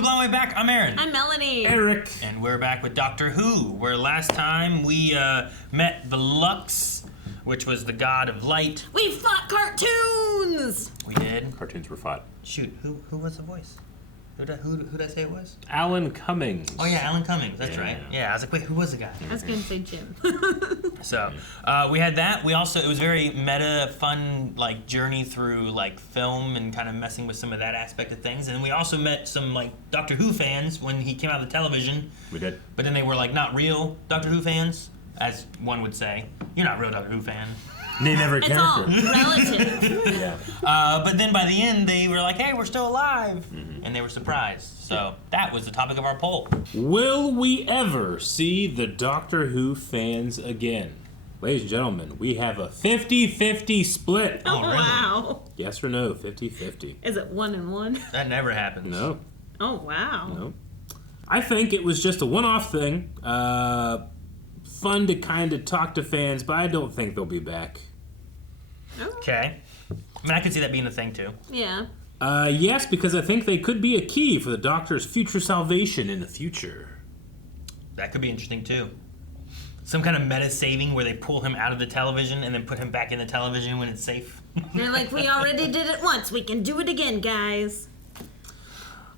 Blue Long Way Back. I'm Aaron. I'm Melanie. Eric. And we're back with Doctor Who, where last time we met the Lux, which was the god of light. We fought cartoons! We did. Cartoons were fought. Shoot, who was the voice? Who did I say it was? Alan Cummings. Oh yeah, Alan Cummings, that's Yeah. right. Yeah, I was like, wait, who was the guy? I was gonna say Jim. So, we had that. We also, it was very meta, fun, like, journey through, like, film and kind of messing with some of that aspect of things. And we also met some, like, Doctor Who fans when he came out of the television. We did. But then they were, like, not real Doctor Who fans, as one would say. You're not a real Doctor Who fan. Name every It's all character. relative. Yeah. But then by the end, they were like, hey, we're still alive. And they were surprised. So that was the topic of our poll. Will we ever see the Doctor Who fans again? Ladies and gentlemen, we have a 50-50 split. Oh, really? Wow. Yes or no? 50-50. Is it 1 and 1? That never happens. No. Oh, wow. No. I think it was just a one-off thing. Fun to kind of talk to fans, but I don't think they'll be back. Okay. I mean, I could see that being a thing, too. Yeah. Yes, because I think they could be a key for the Doctor's future salvation in the future. That could be interesting, too. Some kind of meta saving where they pull him out of the television and then put him back in the television when it's safe. They're like, we already did it once. We can do it again, guys.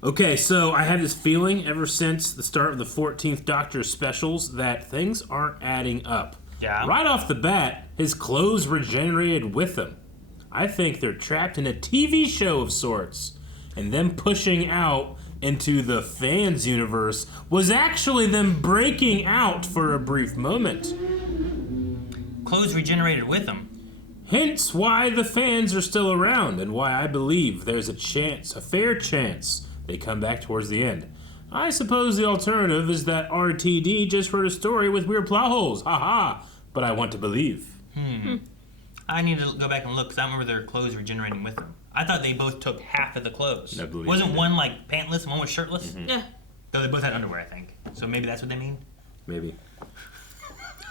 Okay, so I had this feeling ever since the start of the 14th Doctor specials that things aren't adding up. Yeah. Right off the bat, his clothes regenerated with him. I think they're trapped in a TV show of sorts. And them pushing out into the fans universe was actually them breaking out for a brief moment. Clothes regenerated with him. Hence why the fans are still around and why I believe there's a chance, a fair chance, they come back towards the end. I suppose the alternative is that RTD just heard a story with weird plot holes, haha, but I want to believe. I need to go back and look because I remember their clothes regenerating with them. I thought they both took half of the clothes. I believe Wasn't you one like pantless and one was shirtless? Yeah. Though they both had underwear, I think. So maybe that's what they mean? Maybe.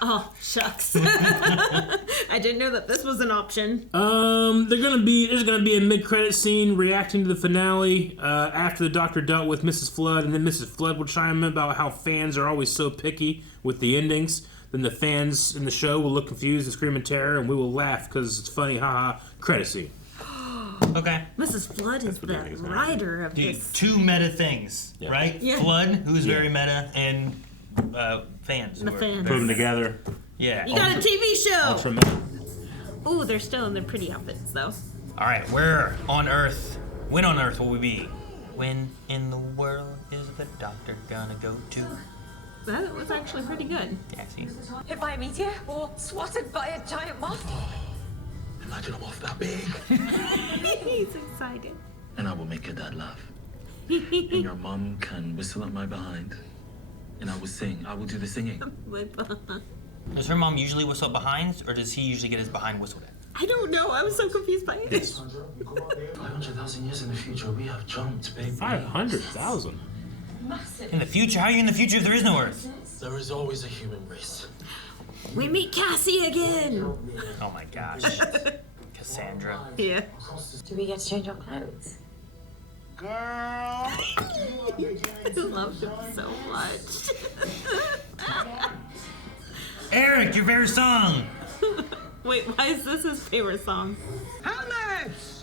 Oh, shucks. I didn't know that this was an option. There's gonna be a mid-credit scene reacting to the finale after the Doctor dealt with Mrs. Flood, and then Mrs. Flood will chime in about how fans are always so picky with the endings. Then the fans in the show will look confused and scream in terror, and we will laugh because it's funny, haha. Credit scene. Okay. Mrs. Flood is the writer of Dude, this. two meta things, Yeah. right? Yeah. Flood, who's very meta, and fans. The who are fans. Put very them meta. together. Yeah. You got a TV show! Ultra meta. Ooh, they're still in their pretty outfits, though. All right, where on Earth? When on Earth will we be? When in the world is the Doctor gonna go to? That was actually pretty good. Yeah, see? Hit by a meteor or swatted by a giant moth? Imagine I'm off that big. He's excited. And I will make your dad laugh. And your mum can whistle at my behind. And I will sing. I will do the singing. Does her mom usually whistle behinds, or does he usually get his behind whistled at? I don't know. I was so confused by it. 500,000 years in the future, we have jumped, baby. 500,000. Massive. In the future? How are you in the future if there is no Earth? There is always a human race. We meet Cassie again. Oh my gosh. Cassandra. Yeah. Do we get to change our clothes? I love him so much. Eric, your favorite song! Wait, why is this his favorite song?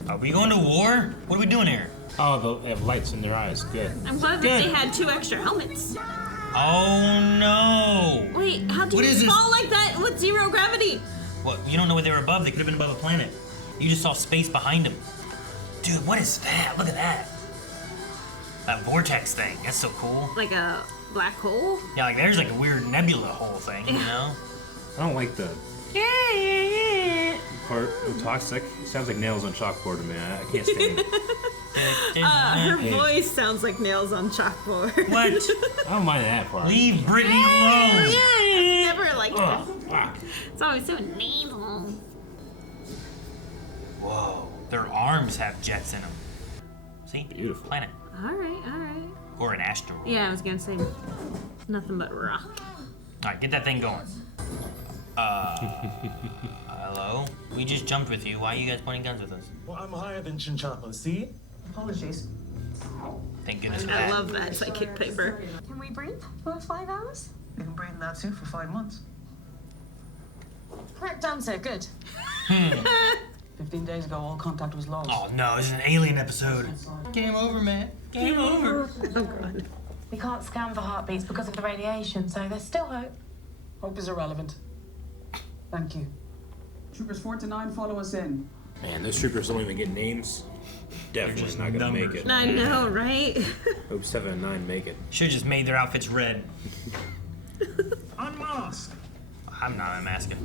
Are we going to war? What are we doing here? Oh, they have lights in their eyes. Good. I'm glad that Good. they had 2 extra helmets. Oh no! Wait, how do What you is this? fall like that with 0 gravity? What? You don't know what they were above? They could have been above a planet. You just saw space behind them. Dude, what is that? Look at that. That vortex thing. That's so cool. Like a black hole? Yeah, like there's like a weird nebula whole thing, you know? I don't like the part of Toxic. It sounds like nails on chalkboard to me. I can't stand it. Her voice sounds like nails on chalkboard. What? I don't mind that part. Leave Brittany alone! Never liked her. Ah. It's always so nasal. Whoa. Their arms have jets in them. See? Beautiful. Planet. Alright, alright. Or an asteroid. Yeah, I was gonna say nothing but rock. Alright, get that thing going. Hello? We just jumped with you. Why are you guys pointing guns with us? Well, I'm higher than Chin Chapman, see? Apologies. Thank goodness for I that. love that psychic paper. Can we breathe for 5 hours? You can breathe in that too for 5 months. Correct answer, good. 15 days ago, all contact was lost. Oh no, this is an alien episode. Game over, man. Game over. Oh god. We can't scan for heartbeats because of the radiation, so there's still hope. Hope is irrelevant. Thank you. Troopers 4 to 9, follow us in. Man, those troopers don't even get names. Definitely not gonna make it. I know, right? Hope 7 and 9 make it. Should've just made their outfits red. Unmask! I'm not unmasking.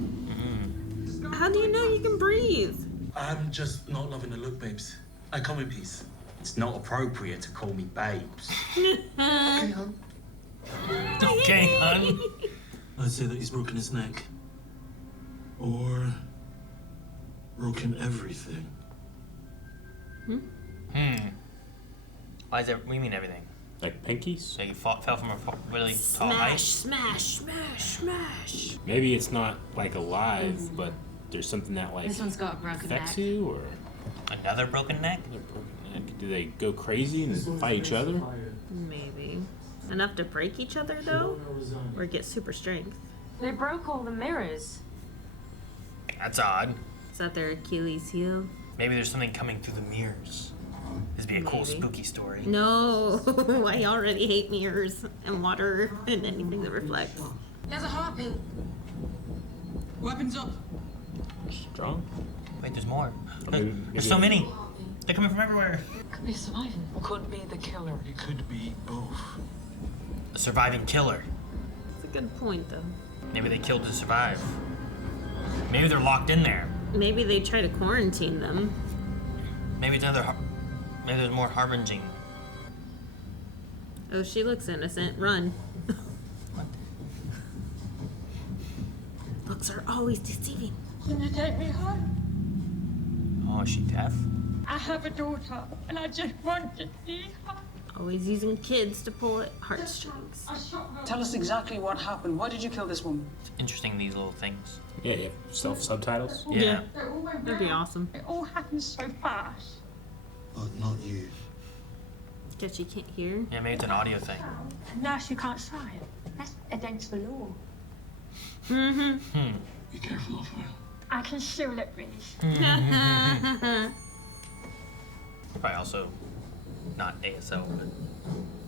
How do you know you can breathe? I'm just not loving the look, babes. I come in peace. It's not appropriate to call me babes. Okay, hon. I'd say that he's broken his neck. Or broken everything. Why is that? What do you mean everything? Like pinkies? So you fell from a really tall height? Smash, smash, smash. Maybe it's not like alive, but there's something that like This one's got a broken affects neck. you, or Another broken neck? another broken neck. Do they go crazy and fight each other? Maybe. Enough to break each other though? Or get super strength? They broke all the mirrors. That's odd. Is that their Achilles heel? Maybe there's something coming through the mirrors. This would be a cool, Maybe. spooky story. No, I already hate mirrors and water and anything that reflects. There's a heartbeat. Weapons up! Strong? Wait, there's more. maybe- There's so many. They're coming from everywhere. Could be surviving. Could be the killer. It could be both. A surviving killer. It's a good point though. Maybe they killed to survive. Maybe they're locked in there. Maybe they try to quarantine them. Maybe it's another. Maybe there's more harbinging. Oh, she looks innocent. Run. Looks are always deceiving. Can you take me home? Oh, is she deaf? I have a daughter, and I just want to see her. Always using kids to pull at heartstrings. I shot her. Tell us exactly what happened. Why did you kill this woman? It's interesting, these little things. Yeah. Subtitles. Yeah. They all went That'd be down. awesome. It all happened so fast. But not you. Guess you can't hear. Yeah, maybe it's an audio thing. Now she can't sign. That's against the law. Mm-hmm. Be careful of her. I can still let breathe. Probably also not ASL,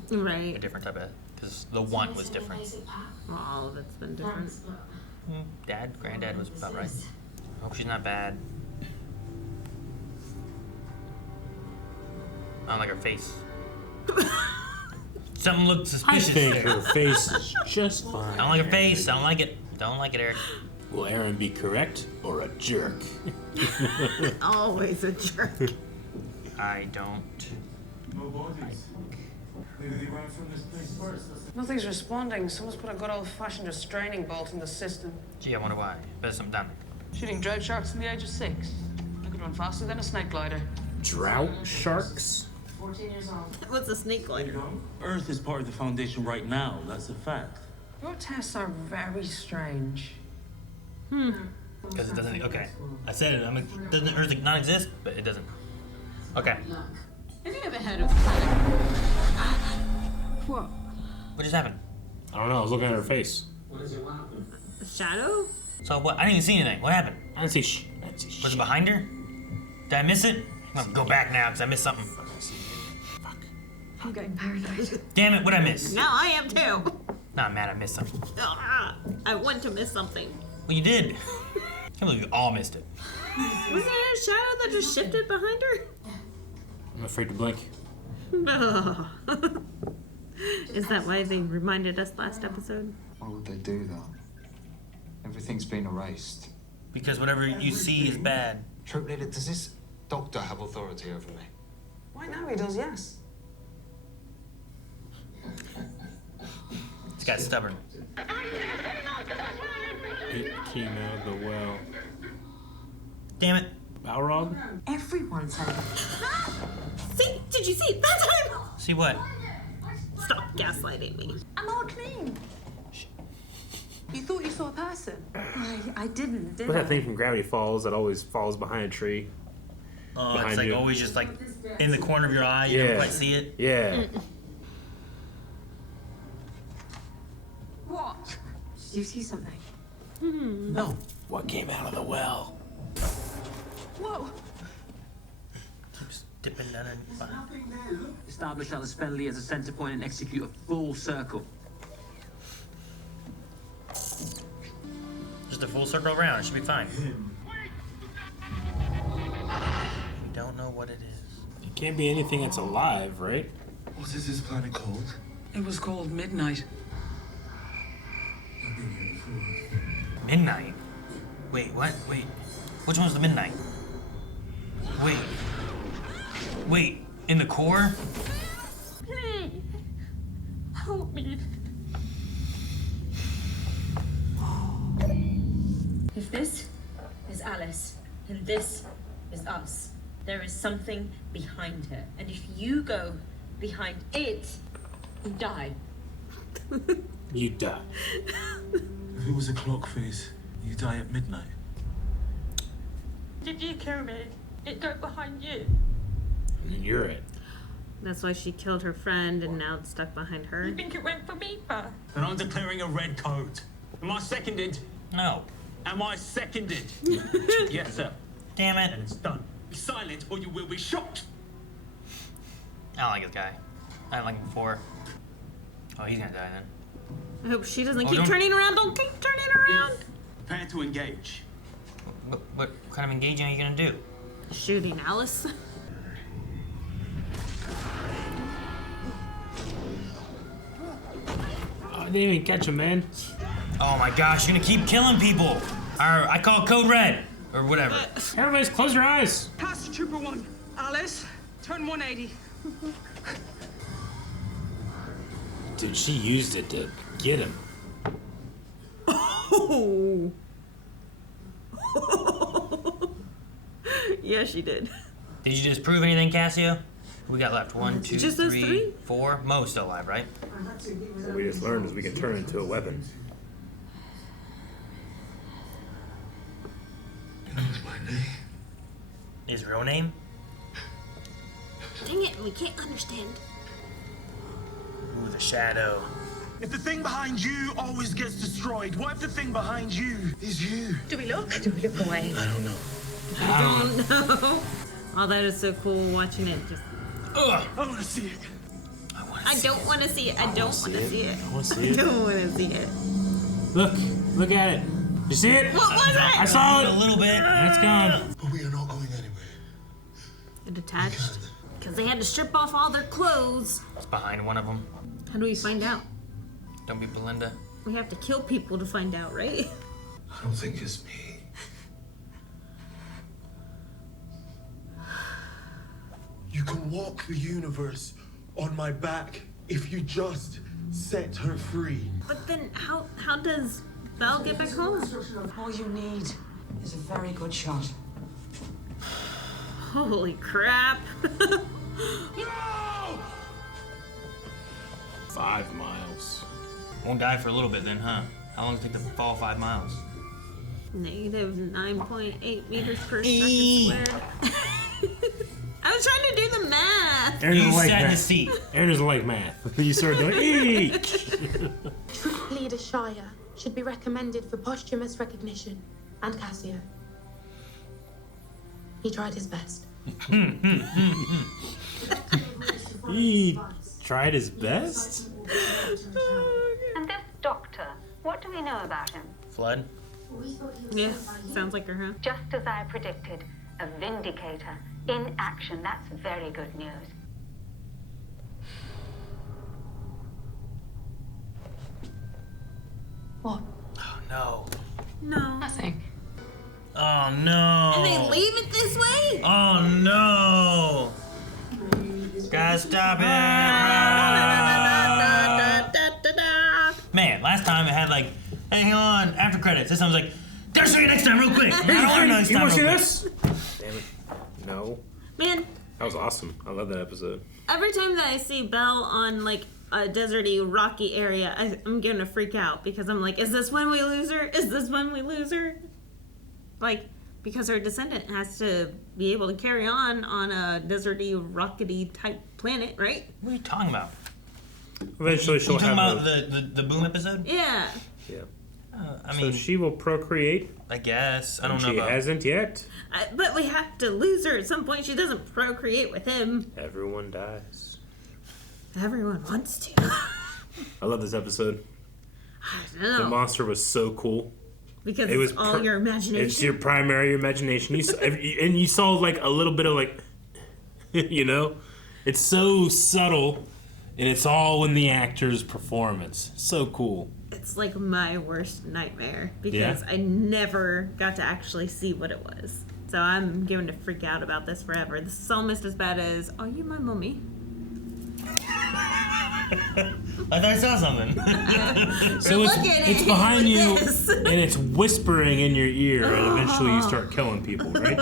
but a Right. different type of. Because the one was different. All of it's been different. Granddad was about right. Hope she's not bad. I don't like her face. Something looked I suspicious think there. her face is just I fine. don't like her face. I don't like it. Don't like it, Eric. Will Aaron be correct or a jerk? Always a jerk. I don't. No bodies. Maybe they ran from this place first. Nothing's responding. Someone's put a good old-fashioned restraining bolt in the system. Gee, I wonder why. There's some damage. Shooting drought sharks from the age of 6. I could run faster than a snake glider. Drought sharks? 14 years old. What's a snake glider? Earth is part of the Foundation right now. That's a fact. Your tests are very strange. Because it doesn't. Okay. I said it. Doesn't Earth not exist? But it doesn't. Okay. Have you ever heard of What? What just happened? I don't know. I was looking at her face. A shadow? So what? I didn't even see anything. What happened? I didn't see shit. Was it behind her? Did I miss it? I'm gonna go back now because I missed something. I'm getting paranoid. Damn it! What'd I miss? Now I am too. Nah, man, I missed something. Ah, I want to miss something. Well, you did. Can't believe you all missed it. Was there a shadow that just shifted behind her? I'm afraid to blink. Is that why they reminded us last episode? Why would they do that? Everything's been erased. Because whatever you see is bad. Troop leader, does this doctor have authority over me? Why now he does, yes. This guy's stubborn. It came out of the well. Damn it. Balrog? Everyone's had See? Did you see? That's him! See what? Stop gaslighting me. I'm all clean. You thought you saw a person? I didn't, did What's I? that thing from Gravity Falls that always falls behind a tree? Oh, Behind it's like you. always just like in the corner of your eye. You never quite see it. Yeah. What? Did you see something? No. What came out of the well? Whoa! Keeps dipping down and Establish that the spelly as a center point and execute a full circle. just a full circle around. It should be fine. We don't know what it is. It can't be anything that's alive, right? What is this planet called? It was called Midnight. I've been here before. Midnight? Wait, what? Wait. Which one's the midnight? Wait. In the core? Please, help me. If this is Alice, and this is us, there is something behind her. And if you go behind it, you die. You die. If it was a clock face, you die at midnight. If you kill me, it go behind you. And you're it. That's why she killed her friend and now it's stuck behind her. You think it went for me, pa? Then I'm declaring a red code. Am I seconded? No. Am I seconded? Yes, sir. Damn And it. it's done. Be silent or you will be shot. I don't like this guy. I didn't like him before. Oh, he's gonna die then. I hope she doesn't Oh, keep don't- turning around. Don't keep turning around. Prepare to engage. What kind of engaging are you gonna do? Shooting Alice. Oh, I didn't even catch him, man. Oh my gosh, you're gonna keep killing people! I call code red! Or whatever. Everybody's close your eyes. Pass Trooper 1. Alice, turn 180. Dude, she used it to get him. Oh. Yeah, she did. Did you just prove anything, Cassio? We got left 1, 2, Just those 3, three? 4. Mo's still alive, right? What we just learned is we can turn it into a weapon. He knows my name. His real name? Dang it, we can't understand. Ooh, the shadow. If the thing behind you always gets destroyed, what if the thing behind you is you? Do we look? Do we look away? I don't know. I don't know. Oh, that is so cool watching it. Just, Ugh! I want to see it. I don't want to see it. I don't want to see it. I want to see I it. don't want to see it. Look at it. You see it? What was I it? saw it. A little bit. And it's gone. But we are not going anywhere. It attached because they had to strip off all their clothes. It's behind one of them. How do we find out? Don't be Belinda. We have to kill people to find out, right? I don't think it's me. You can walk the universe on my back if you just set her free. But then how does Belle get back home? All you need is a very good shot. Holy crap. 5 miles. Won't die for a little bit then, huh? How long does it take to fall 5 miles? Negative 9.8 meters per Eee. second squared. I was trying to do the math. Aaron You doesn't like sat in the math. seat. Aaron doesn't like math. You started doing eek. Troop Leader Shire should be recommended for posthumous recognition, and Cassio. He tried his best. He tried his best? And this doctor, what do we know about him? Flood? Yeah, sounds like her, huh? Just as I predicted, a Vindicator in action. That's very good news. What? Oh no. No. Nothing. Oh no. And they leave it this way? Oh no. Guys, stop it. Man, last time it had like, hey, hang on, after credits. This time was like, gotta show you next time real quick. I don't want to know this You time want to real see quick. this? Damn it. No. Man, That was awesome. I love that episode. every time that I see Belle on like a deserty, rocky area, I'm gonna freak out because I'm like, is this when we lose her? Is this when we lose her? Like, because her descendant has to be able to carry on a deserty, rockety type planet, right? What are you talking about? Eventually, she'll You talking have about the Boom episode? Yeah. Yeah. I mean, So she will procreate. I guess. I don't know She about. hasn't yet. But we have to lose her at some point. She doesn't procreate with him. Everyone dies. Everyone wants to. I love this episode. I don't know. The monster was so cool. Because It was it's all your imagination. It's your primary imagination. And you saw like a little bit of like, you know, it's so subtle, and it's all in the actor's performance. So cool. It's like my worst nightmare because Yeah? I never got to actually see what it was. So I'm going to freak out about this forever. This is almost as bad as Are You My Mummy? I thought I saw something. So it's behind you, this. and it's whispering in your ear, and eventually you start killing people, right?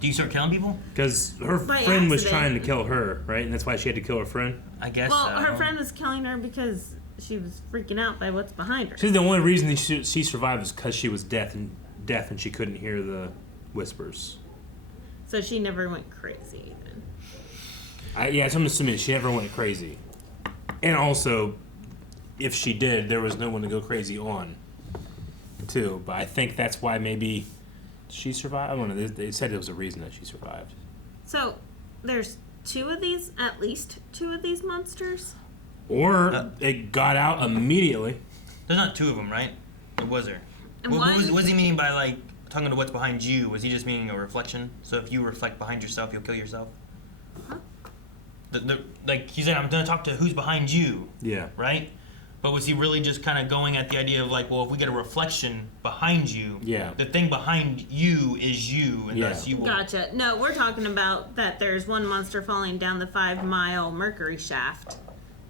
Do you start killing people? Because her By friend was accident. trying to kill her, right? And that's why she had to kill her friend. I guess Well, so. her friend was killing her because she was freaking out by what's behind her. She said the only reason that she survived was because she was deaf and she couldn't hear the whispers. So she never went crazy then. Yeah, so I'm assuming she never went crazy. And also, if she did, there was no one to go crazy on, too. But I think that's why maybe she survived. I don't know. They said there was a reason that she survived. So there's at least two of these monsters? Or it got out immediately. There's not two of them, right? Or was there? And What one- was he meaning by like talking to what's behind you? Was he just meaning a reflection? So if you reflect behind yourself, you'll kill yourself. Huh? Like he said, I'm gonna talk to who's behind you. Yeah. Right. But was he really just kind of going at the idea of like, well, if we get a reflection behind you, Yeah. the thing behind you is you, and thus you will. Gotcha. No, we're talking about that there's one monster falling down the 5-mile Mercury shaft,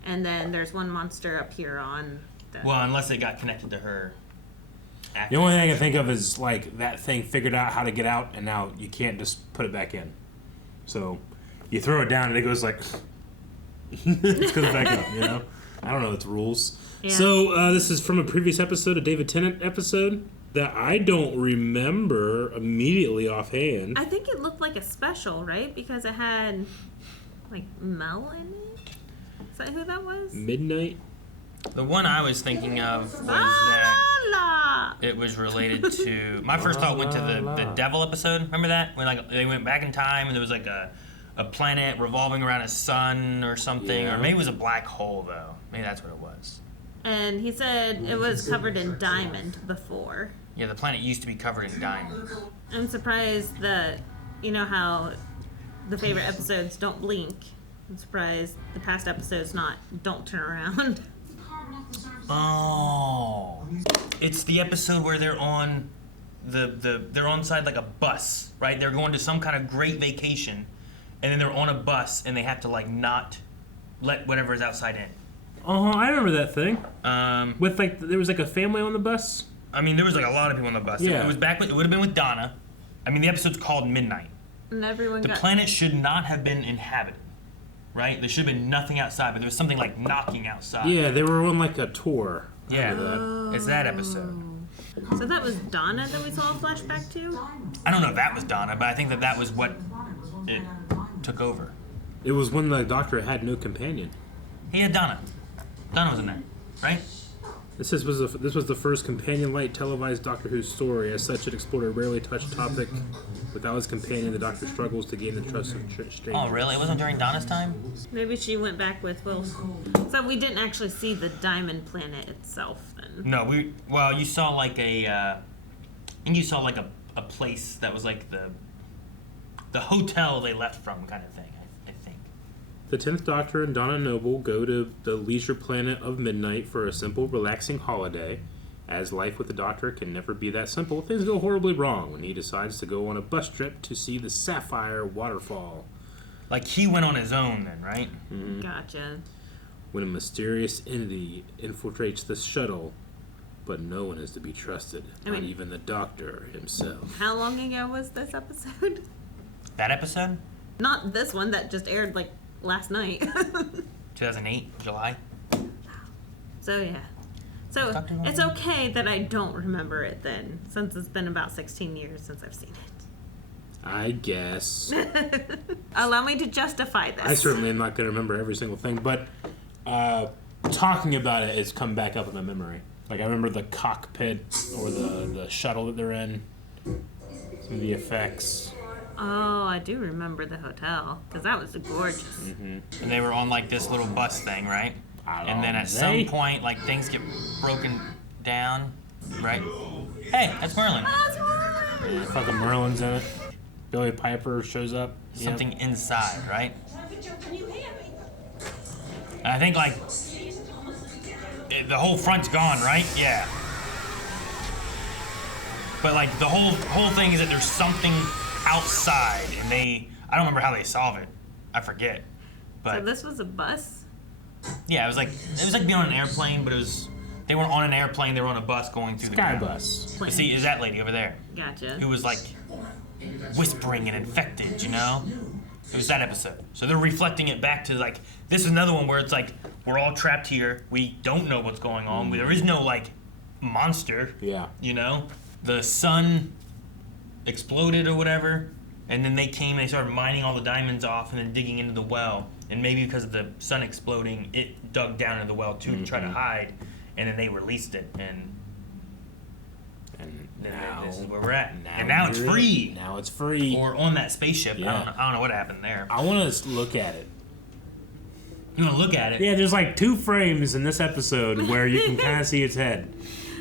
and then there's one monster up here on the... Well, unless it got connected to her. The only thing I can think of is like that thing figured out how to get out, and now you can't just put it back in. So you throw it down, and it goes like it goes back up. You know, I don't know its rules. Yeah. So this is from a previous episode, a David Tennant episode that I don't remember immediately offhand. I think it looked like a special, right? Because it had like Mel in it. Is that who that was? Midnight. The one I was thinking of was that it was related to. My first thought went to the Devil episode. Remember that when like they went back in time and there was like a planet revolving around a sun or something, Yeah. or maybe it was a black hole though. Maybe that's what it was. And he said it was covered in diamond before. Yeah, the planet used to be covered in diamonds. I'm surprised that, you know how the favorite episodes don't blink. I'm surprised the past episodes not don't turn around. Oh, it's the episode where they're on they're on side like a bus, right? They're going to some kind of great vacation, and then they're on a bus and they have to like not let whatever's outside in. I remember that thing. With like there was like a family on the bus. I mean, there was like a lot of people on the bus. Yeah. It was back. It would have been with Donna. I mean, the episode's called Midnight. And everyone The got... planet should not have been inhabited, right? There should have been nothing outside, but there was something like knocking outside. Yeah, they were on like a tour. I Yeah, remember that. it's that episode. So that was Donna that we saw a flashback to? I don't know if that was Donna, but I think that was what it took over. It was when the doctor had no companion. He had Donna. Donna was in there, right? This was the first companion light televised Doctor Who story. As such, it explored a rarely touched topic. Without his companion, the Doctor struggles to gain the trust of strangers. Oh, really? It wasn't during Donna's time? Maybe she went back with Will. So we didn't actually see the diamond planet itself then. No, you saw like I think you saw like a place that was like the hotel they left from kind of thing, I think. The 10th Doctor and Donna Noble go to the leisure planet of Midnight for a simple, relaxing holiday. As life with the Doctor can never be that simple, things go horribly wrong when he decides to go on a bus trip to see the Sapphire Waterfall. Like he went on his own then, right? Mm-hmm. Gotcha. When a mysterious entity infiltrates the shuttle, but no one is to be trusted, not even the Doctor himself. How long ago was this episode? That episode? Not this one that just aired like last night. 2008, July. So yeah. So it's okay that I don't remember it then, since it's been about 16 years since I've seen it. I guess. Allow me to justify this. I certainly am not going to remember every single thing, but talking about it has come back up in my memory. Like, I remember the cockpit or the shuttle that they're in, some of the effects. Oh, I do remember the hotel, because that was gorgeous. Mm-hmm. And they were on, like, this little bus thing, right? And then at some point, like, things get broken down, right? Hey, that's Merlin. Yeah, fucking Merlin's in it. Billy Piper shows up. Something inside, right? And I think, like, the whole front's gone, right? Yeah. But, like, the whole thing is that there's something outside, and I don't remember how they solve it. I forget. But So this was a bus? yeah, it was like being on an airplane, but they weren't on an airplane, they were on a bus going through the Sky ground. bus. But see, is that lady over there? Gotcha. Who was like whispering and infected, you know? It was that episode. So they're reflecting it back to like, this is another one where it's like, we're all trapped here, we don't know what's going on, there is no like monster. Yeah. You know? The sun exploded or whatever, and then they came and they started mining all the diamonds off and then digging into the well. And maybe because of the sun exploding, it dug down into the well too to try to hide, and then they released it, and now this is where we're at. And now it's free. Now it's free. Or on that spaceship. Yeah. I don't know what happened there. I want to look at it. You want to look at it? Yeah, there's like 2 frames in this episode where you can kind of see its head.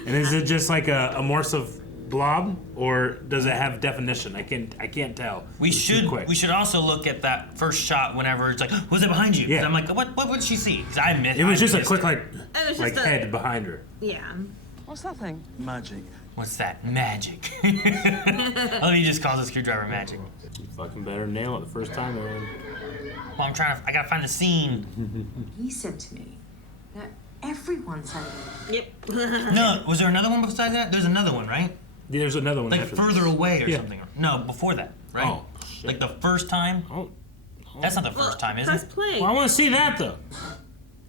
And is it just like a amorphic blob, or does it have definition? I can't tell. We should also look at that first shot whenever it's like, was it behind you? Yeah. I'm like, what did she see? Because I missed. It was just a quick It was just a- head behind her. Yeah. What's that thing? Magic. What's that? Magic. Oh, he just calls a screwdriver magic. You fucking better nail it the first time, man. Well, I gotta find the scene. He said to me that everyone's had it. Yep. No, was there another one besides that? There's another one, right? Yeah, there's another one Like after further this. away or Yeah. something. No, before that, right? Oh, shit. Like the first time? Oh. That's not the first time, is Press it? play. Well, I want to see that though.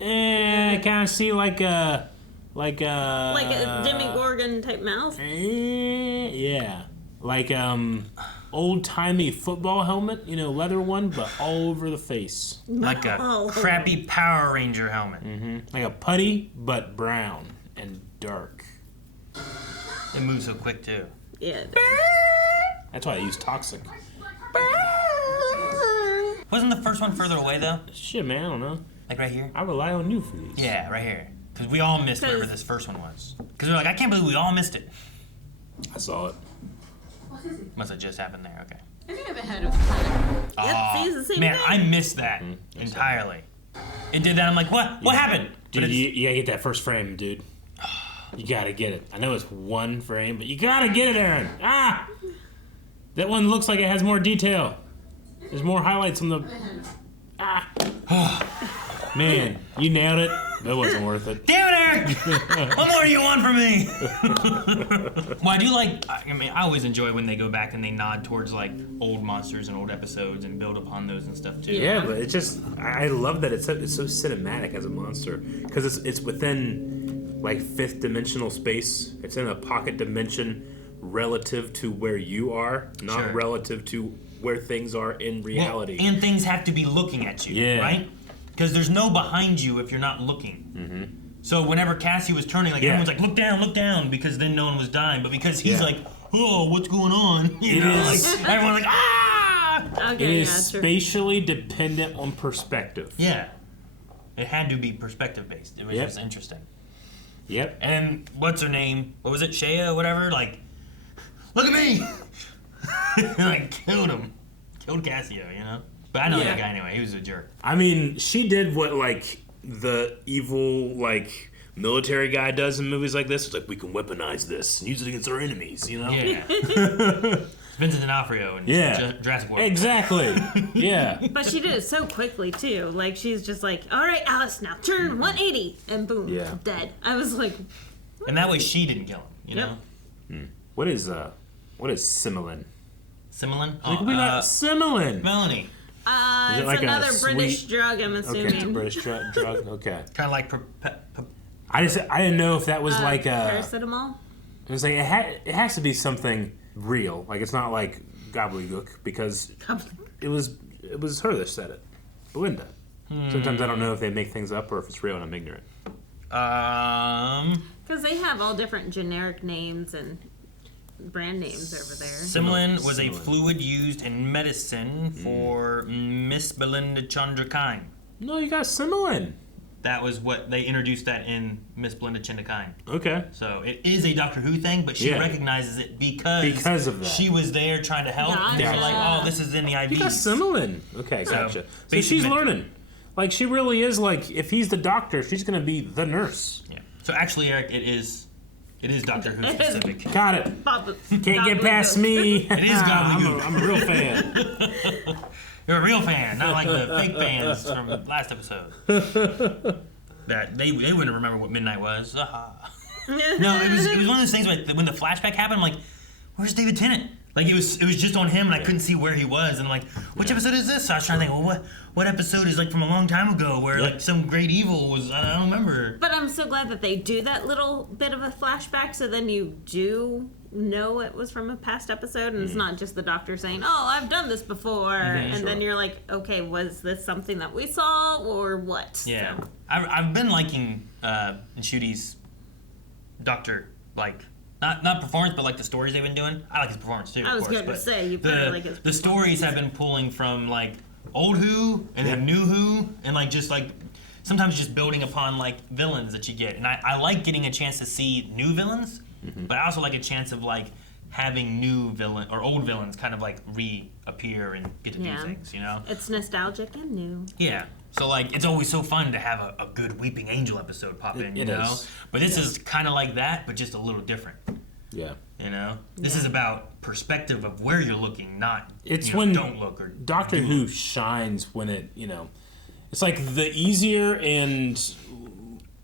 I kind of see like a Like a Demogorgon type mouth. yeah, like old timey football helmet, leather one, but all over the face. Like a crappy Power Ranger helmet. Like a putty, but brown and dark. It moves so quick too. Yeah. That's why I use toxic. Wasn't the first one further away though? Shit, man, I don't know. Like right here? I rely on you for these. Yeah, right here. Because we all missed whatever this first one was. Because we're like, I can't believe we all missed it. I saw it. What is it? Must have just happened there. Okay. Have you ever heard of panic? Aw, see, it's the same man, thing. I missed that entirely. It did that. I'm like, what? What happened? But Dude, it's- you gotta get that first frame, dude. You gotta get it. I know it's 1 frame, but you gotta get it, Aaron. Ah! That one looks like it has more detail. There's more highlights on the... Ah! Man, you nailed it. That wasn't worth it. Damn it, Eric! What more do you want from me? Well, I do like. I always enjoy when they go back and they nod towards like old monsters and old episodes and build upon those and stuff too. Yeah, but it's just... I love that it's so cinematic as a monster. Because it's within, like, 5th dimensional space. It's in a pocket dimension relative to where you are, not Sure. relative to where things are in reality. Well, and things have to be looking at you, Yeah. right? Because there's no behind you if you're not looking. Mm-hmm. So whenever Cassie was turning, like everyone's like, look down, because then no one was dying. But because he's Yeah. like, oh, what's going on? You It know, is- like everyone's like, ah! It is spatially dependent on perspective. Yeah. It had to be perspective based. It was Yep. just interesting. Yep. And then what's her name? What was it? Shea or whatever? Like, look at me! Like killed him. Killed Cassio, you know? But I know that guy anyway. He was a jerk. I mean, she did what, like, the evil, like, military guy does in movies like this. It's like, we can weaponize this and use it against our enemies, you know? Yeah. Vincent D'Onofrio and Jurassic World. Exactly. Yeah. But she did it so quickly too. Like she's just like, all right, Alice, now turn 180, and boom, Yeah. dead. I was like, And that way she didn't kill him, you know? What is Simolin? Simolin? Like, we got Simolin. Melanie. Is it it's like a another British sweet- drug, I'm assuming. Okay, it's a British drug. Okay. Kind of like I didn't know if that was like a... Paracetamol? It was like, it has to be something real. Like, it's not like gobbledygook because it was her that said it. Belinda. Sometimes I don't know if they make things up or if it's real and I'm ignorant. Because they have all different generic names and brand names over there. Simolin was a fluid used in medicine for Miss Belinda Chandrakine. No, you got Simolin. That was what they introduced that in Miss Belinda Chandrakine. Okay. So it is a Doctor Who thing, but she recognizes it because of that. She was there trying to help. And they're like, oh, this is in the IVs. You got Simolin. Okay, gotcha. So she's mentor. learning. Like, she really is, like, if he's the doctor, she's going to be the nurse. Yeah. So actually, Eric, it is Doctor Who specific. Got it. Can't get past me. It is gobbledygook. I'm a real fan. You're a real fan, not like the fake fans from last episode. That they wouldn't remember what midnight was. No, it was one of those things when the flashback happened. I'm like, where's David Tennant? Like it was just on him, and I couldn't see where he was. And I'm like, which episode is this? So I was trying to think, well, what episode is like from a long time ago where like some great evil was? I don't remember. But I'm so glad that they do that little bit of a flashback, so then you do know it was from a past episode, and it's not just the doctor saying, "Oh, I've done this before," and then you're like, "Okay, was this something that we saw or what?" Yeah, so. I've been liking Nshuti's Doctor like. Not performance, but like the stories they've been doing. I like his performance too. I was going to say you probably like his performance. The stories have been pulling from like old Who and then new Who, and like just like sometimes just building upon like villains that you get. And I like getting a chance to see new villains, but I also like a chance of like having new villain or old villains kind of like reappear and get to do things. You know, it's nostalgic and new. Yeah. So, like, it's always so fun to have a good Weeping Angel episode pop in, you know? But this is kind of like that, but just a little different. Yeah. You know? This is about perspective of where you're looking, not, it's when don't look or Doctor Who shines when it, it's like the easier and,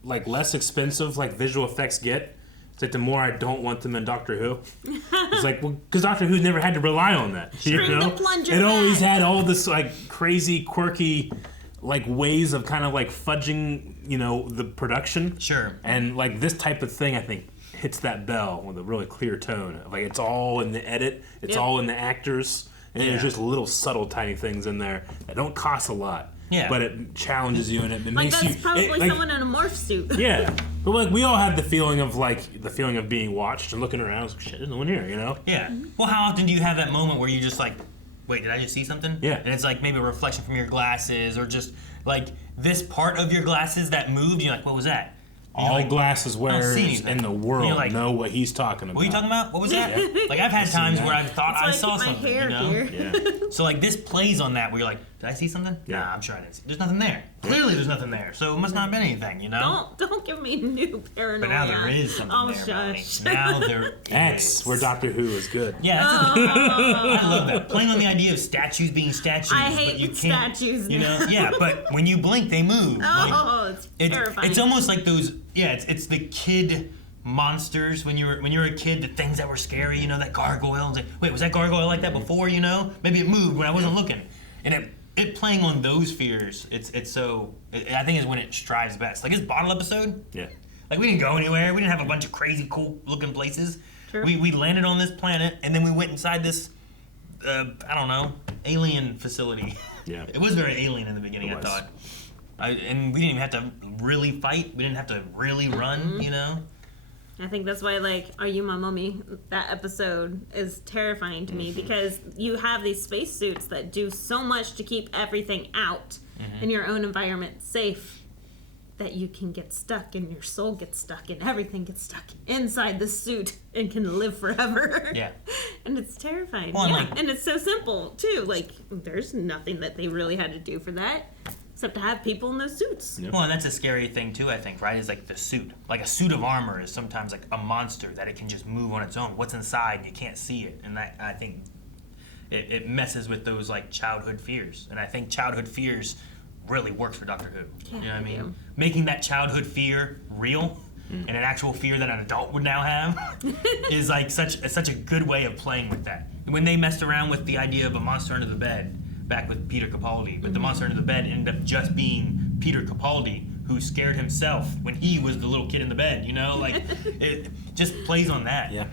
like, less expensive, like, visual effects get. It's like the more I don't want them in Doctor Who. It's like, well, because Doctor Who's never had to rely on that. You know? It always had all this, like, crazy, quirky... like ways of kind of like fudging, the production. Sure. And like this type of thing, I think, hits that bell with a really clear tone. Like it's all in the edit, it's all in the actors, and there's just little subtle tiny things in there that don't cost a lot. Yeah. But it challenges you and it makes that's you. That's probably someone in a morph suit. Yeah. But like we all have the feeling of being watched and looking around. Like, shit, there's no one here, Yeah. Well, how often do you have that moment where you just like, wait, did I just see something? Yeah. And it's like maybe a reflection from your glasses or just like this part of your glasses that moved. You're like, what was that? All glasses wearers in the world like, know what he's talking about. What are you talking about? What was that? Like I've had times where I thought I saw something. Hair here. Yeah. So like this plays on that where you're like, did I see something? Yeah. Nah, I'm sure I didn't see. There's nothing there. Clearly there's nothing there. So it must not have been anything, Don't give me new paranoia. But now there is something there, Melanie. Now there X, where Doctor Who is good. Yeah, I love that. Playing on the idea of statues being statues, I hate but you can't, statues. Yeah, but when you blink, they move. It's terrifying. It's almost like those. Yeah, it's the kid monsters when you were a kid. The things that were scary, that gargoyle. And like, wait, was that gargoyle like that before? Maybe it moved when I wasn't looking. And it playing on those fears. I think is when it strives best. Like his bottle episode. Yeah. Like we didn't go anywhere. We didn't have a bunch of crazy cool looking places. True. We landed on this planet and then we went inside this. I don't know, alien facility. Yeah. It was very alien in the beginning, I thought. And we didn't even have to really fight. We didn't have to really run, I think that's why, like, Are You My Mummy? That episode is terrifying to me because you have these spacesuits that do so much to keep everything out in your own environment safe that you can get stuck and your soul gets stuck and everything gets stuck inside the suit and can live forever. Yeah. And it's terrifying. Well, and it's so simple, too. Like, there's nothing that they really had to do for that. Except to have people in those suits. Well, and that's a scary thing too, I think, right? Is like the suit. Like a suit of armor is sometimes like a monster that it can just move on its own. What's inside, you can't see it. And that, I think, it messes with those like childhood fears. And I think childhood fears really works for Doctor Who. Yeah, You know what I mean? do. Making that childhood fear real and an actual fear that an adult would now have is like such a good way of playing with that. When they messed around with the idea of a monster under the bed, back with Peter Capaldi, but the monster under the bed ended up just being Peter Capaldi, who scared himself when he was the little kid in the bed, Like, it just plays on that. Yeah.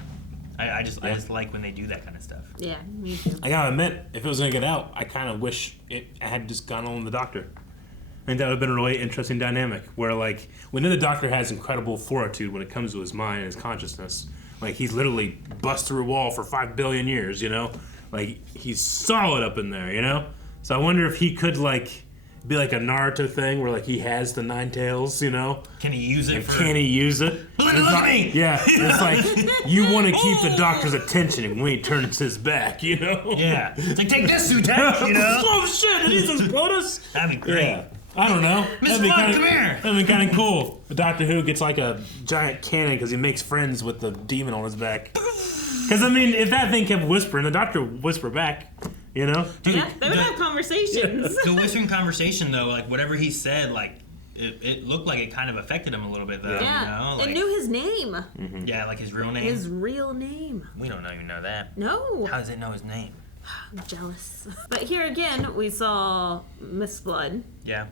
I just like when they do that kind of stuff. Yeah, me too. I gotta admit, if it was gonna get out, I kind of wish it had just gone on the Doctor. I think that would have been a really interesting dynamic where, like, we know the Doctor has incredible fortitude when it comes to his mind and his consciousness. Like, he's literally bust through a wall for 5 billion years, you know? Like, he's solid up in there, you know? So I wonder if he could, like, be like a Naruto thing where, like, he has the 9 tails, you know? Can he use it? Can he use it? Belinda, look at me! Yeah, it's like, you want to keep the Doctor's attention when he turns his back, you know? Yeah. It's like, take this, Sutek, you know? Oh, shit, did he explode us? That'd be great. Yeah. I don't know. Miss Flood, come here! That'd be kind of cool. Doctor Who gets like a giant cannon because he makes friends with the demon on his back. Because, I mean, if that thing kept whispering, the Doctor would whisper back, you know? Yeah, they would have conversations. The whispering conversation, though, like, whatever he said, like, it looked like it kind of affected him a little bit, though. Yeah, You know? Like, it knew his name. Mm-hmm. Yeah, like his real name. His real name. We don't even know that. No. How does it know his name? I'm jealous. But here again, we saw Miss Flood. Yeah.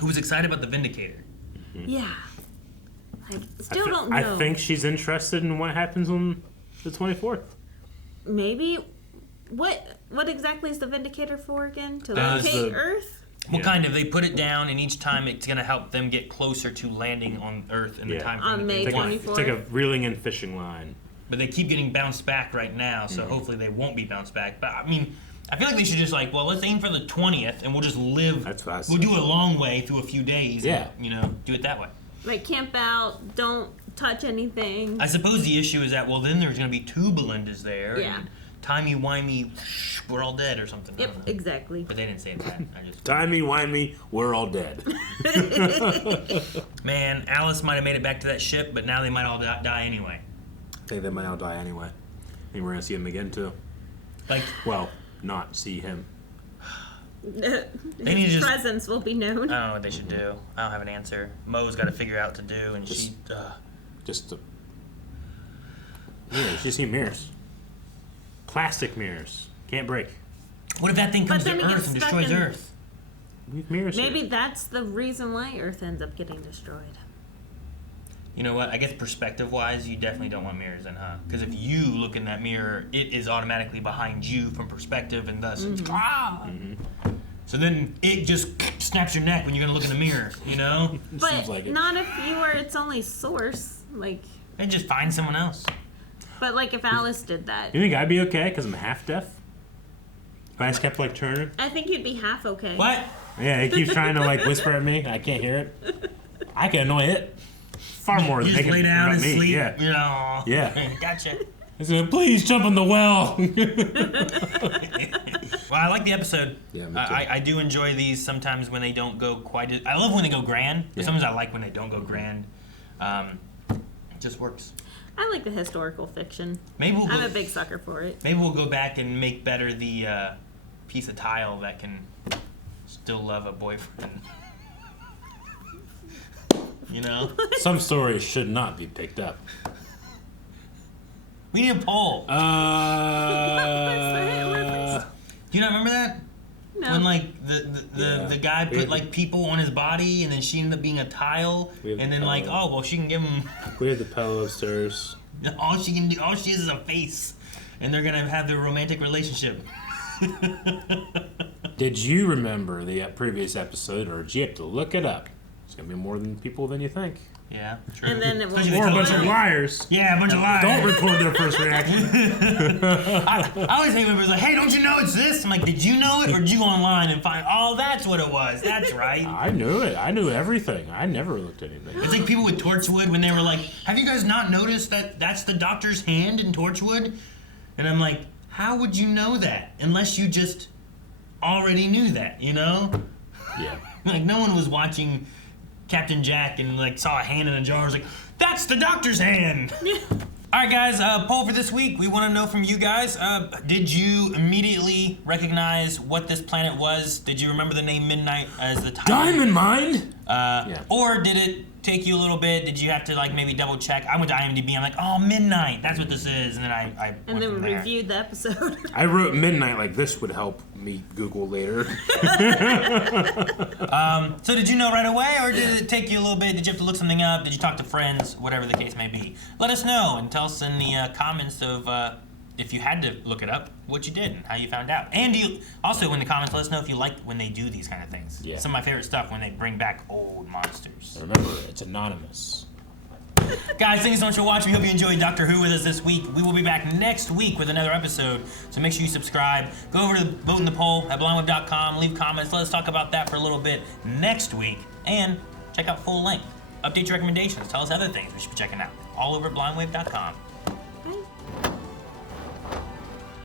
Who was excited about the Vindicator. Yeah. I still don't know. I think she's interested in what happens on the 24th. Maybe. What exactly is the Vindicator for again? To That's locate Earth? Well, kind of. They put it down, and each time it's going to help them get closer to landing on Earth in the time frame On that May they want. 24th. It's like a reeling in fishing line. But they keep getting bounced back right now, so hopefully they won't be bounced back. But, I mean, I feel like they should just, like, well, let's aim for the 20th, and we'll just live. That's what I We'll do a long way through a few days. Yeah. And, you know, do it that way. Like camp out, don't touch anything. I suppose the issue is that, well, then there's going to be 2 Belindas there. Yeah. And timey-wimey, we're all dead or something. I Yep, don't know. exactly. But they didn't say that. I just Timey-wimey, we're all dead. Man, Alice might have made it back to that ship, but now they might all die anyway. I think they might all die anyway. I think we're going to see him again, too. Like, Well, not see him. need to His just- presence will be known. I don't know what they should do. I don't have an answer. Mo's got to figure out what to do, and Just- she. Just to... Yeah, you just need mirrors. Plastic mirrors. Can't break. What if that thing comes to then he Earth gets and stuck destroys in- Earth? We have mirrors Maybe here. that's the reason why Earth ends up getting destroyed. You know what? I guess perspective-wise, you definitely don't want mirrors then, huh? Because if you look in that mirror, it is automatically behind you from perspective, and thus, So then it just snaps your neck when you're gonna look in the mirror, you know? But Seems like it. not if you were its only source. Like, Then just find someone else. but like if Alice did that, You think I'd be okay because I'm half deaf? If I just kept like turning? I think you'd be half okay. What? Yeah, he keeps trying to like whisper at me. I can't hear it. I can annoy it far more You than just they lay can down about and me. sleep. Yeah. You know. Yeah. Gotcha. I said, please jump in the well. Well, I like the episode. Yeah, me too. I do enjoy these sometimes when they don't go quite. I love when they go grand, but Yeah. sometimes I like when they don't go grand. It just works. I like the historical fiction. Maybe we'll I'm go, a big sucker for it. maybe we'll go back and make better the piece of tile that can still love a boyfriend. You know? Some stories should not be picked up. We need a poll. Uh, Do you not remember that? No. When like the guy put like people on his body, and then she ended up being a tile, We have and then like, oh well, she can give him we have the pillow upstairs. all she can do. All she is a face, and they're gonna have their romantic relationship. Did you remember the previous episode, or did you have to look it up? It's gonna be more than people than you think. Yeah, true. And then it will Especially Or a if bunch they of tell us. liars. Yeah, a bunch of lies. Don't record their first reaction. I always hate when people are like, hey, don't you know it's this? I'm like, did you know it, or did you go online and find? Oh, that's what it was. That's right. I knew it. I knew everything. I never looked at anything. It's like people with Torchwood when they were like, have you guys not noticed that that's the Doctor's hand in Torchwood? And I'm like, how would you know that unless you just already knew that, you know? Yeah. Like no one was watching Captain Jack and like saw a hand in a jar. Was like, that's the Doctor's hand. All right, guys. Poll for this week. We want to know from you guys. Did you immediately recognize what this planet was? Did you remember the name Midnight as the title? Diamond Mind. Or did it take you a little bit? Did you have to like maybe double check? I went to IMDb. I'm like, oh, midnight. That's what this is. And then I And went then from there. reviewed the episode. I wrote midnight like this would help me Google later. So did you know right away, or did it take you a little bit? Did you have to look something up? Did you talk to friends? Whatever the case may be. Let us know and tell us in the comments of if you had to look it up, what you did and how you found out. And you also in the comments, let us know if you like when they do these kind of things. Yeah. Some of my favorite stuff when they bring back old monsters. Remember, it's anonymous. Guys, thank you so much for watching. We hope you enjoyed Doctor Who with us this week. We will be back next week with another episode, so make sure you subscribe. Go over to vote in the poll at blindweb.com. Leave comments. Let us talk about that for a little bit next week. And check out Full Length. Update your recommendations. Tell us other things we should be checking out. All over at blindweb.com.